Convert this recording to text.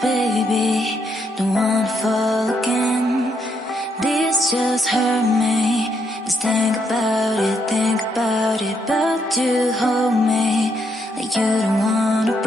baby. Don't wanna fall again. This just hurt me. Just think about it, but you hold me like you don't wanna